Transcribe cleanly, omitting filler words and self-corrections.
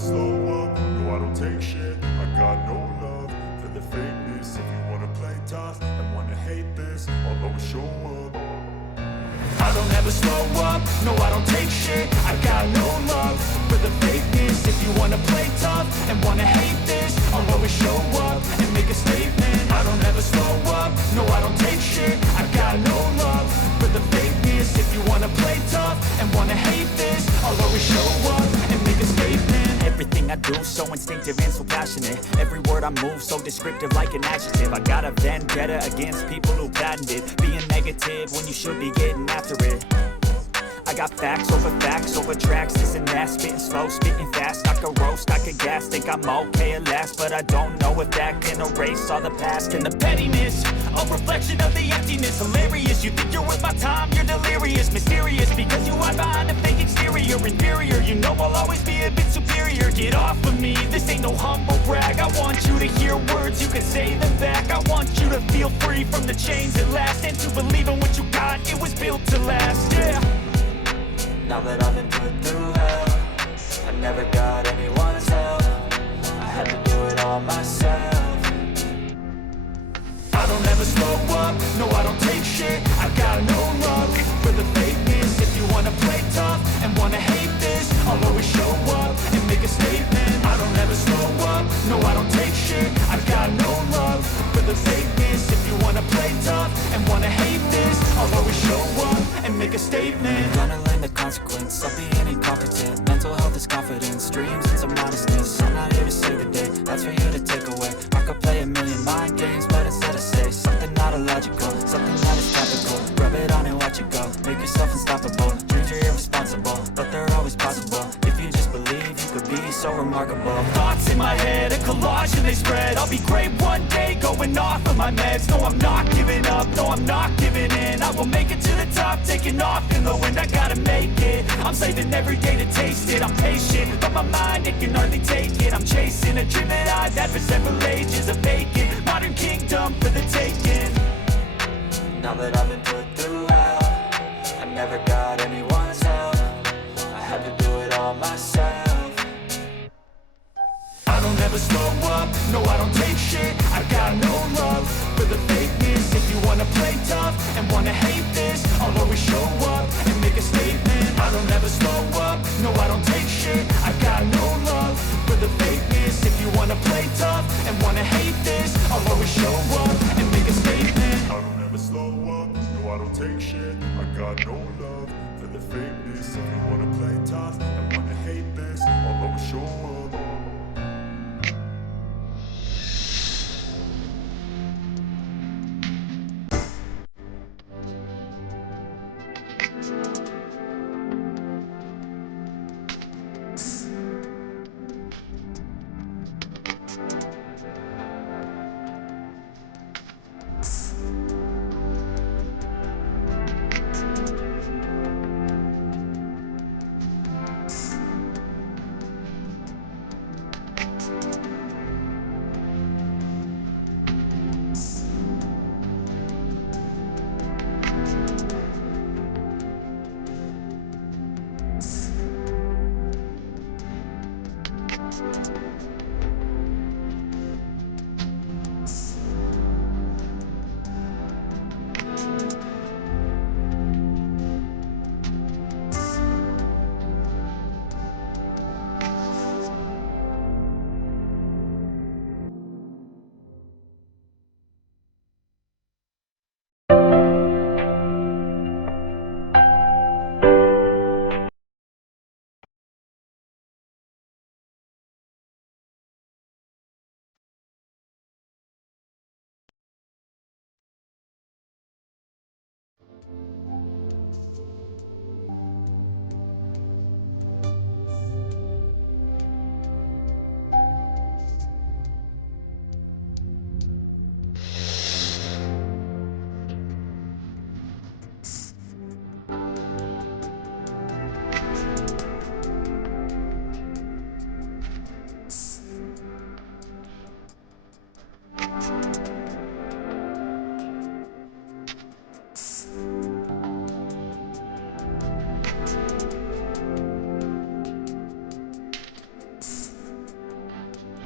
slow up, no I don't take shit. I got no love for the fakeness. If you wanna play tough and wanna hate this, I'll always show up. I don't ever slow up, no I don't take shit. I got no love for the fakeness. If you wanna play tough and wanna hate this, I'll always show up and make a statement. I don't ever slow up, no I don't take shit. I got no love for the fakeness. If you wanna play tough and wanna hate this, I'll always show up and make a statement. Everything I do so instinctive and so passionate. Every word I move so descriptive like an adjective. I got a vendetta against people who patented being negative when you should be getting after it. I got facts over tracks, this and that. Spitting slow, spitting fast, I could roast, I could gas. Think I'm okay at last, but I don't know if that can erase all the past. And the pettiness, a reflection of the emptiness. Hilarious, you think you're worth my time, you're delirious. Mysterious, because you hide behind a fake exterior. Inferior, you know I'll always be a bit superior. Get off of me, this ain't no humble brag. I want you to hear words, you can say them back. I want you to feel free from the chains that last, and to believe in what you got, it was built to last, yeah. Now that I've been put through hell, I never got anyone's help. I had to do it all myself. I don't ever slow up, no I don't take shit. I got no love for the fakeness. If you wanna play tough and wanna hate this, I'll always show up and make a statement. I don't ever slow up, no I don't take shit. I got no love for the fakeness. If you wanna play tough and wanna hate this, I'll always show up and make a statement. Gonna learn the consequence of being incompetent. Mental health is confidence, dreams and some modestness. I'm not here to save the day, that's for you to take away. I could play a million mind games, but instead I say something not illogical, something that is topical. Rub it on and watch it go, make yourself unstoppable. Dreams are irresponsible, but they're always possible. If you just believe, you could be so remarkable. Thoughts in my head, a collage and they spread. I'll be great one day, going off of my meds. No, I'm not giving up, no, I'm not giving in. I will make it to the top, taking off in the wind. I gotta make it, I'm saving every day to taste it. I'm patient, but my mind, it can hardly take it. I'm chasing a dream that I've had for several ages. A vacant, modern kingdom for the taking. Now that I've been put through hell, I never got anyone's help. I had to do it all myself. I don't ever slow up, no I don't take shit. I got no love for the fakeness. If you wanna play tough and wanna hate this, I'll always show up and make a statement. I don't ever slow up, no I don't take shit. I got no love for the fakeness. If you wanna play tough and wanna hate this, I'll always show up and make a statement. I don't ever slow up, no I don't take shit. I got no love for the fakeness. If you wanna play tough and wanna hate this, I'll always show up.